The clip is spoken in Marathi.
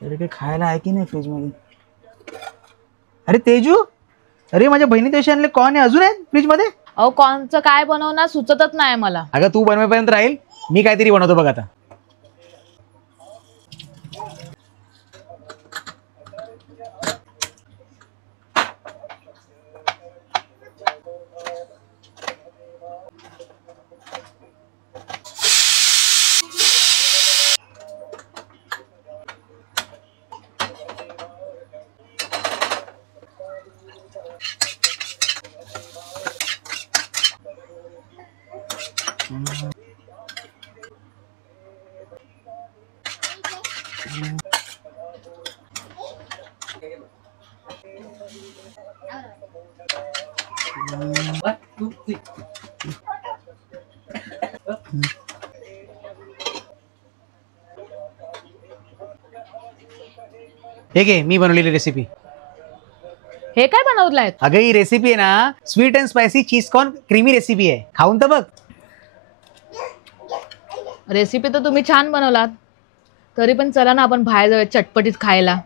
अरे काही खायला आहे की नाही फ्रीज मध्ये? अरे तेजू, अरे माझ्या बहिणी दिवशी आणले कॉर्न आहे, अजून आहे फ्रीज मध्ये? अहो कॉर्नचं काय बनवणार सुचतच नाही मला. अगं तू बनवेपर्यंत राहील, मी काहीतरी बनवतो बघ आता. हे घे मी बनवलेली रेसिपी. हे काय बनवलंय? अगं ही रेसिपी आहे ना, sweet and spicy cheese corn creamy recipe आहे, खाऊन तर बघ. रेसिपी तर तुम्ही छान बनवलात, तरी पण चला ना आपण बाहेर जाऊया चटपटीत खायला.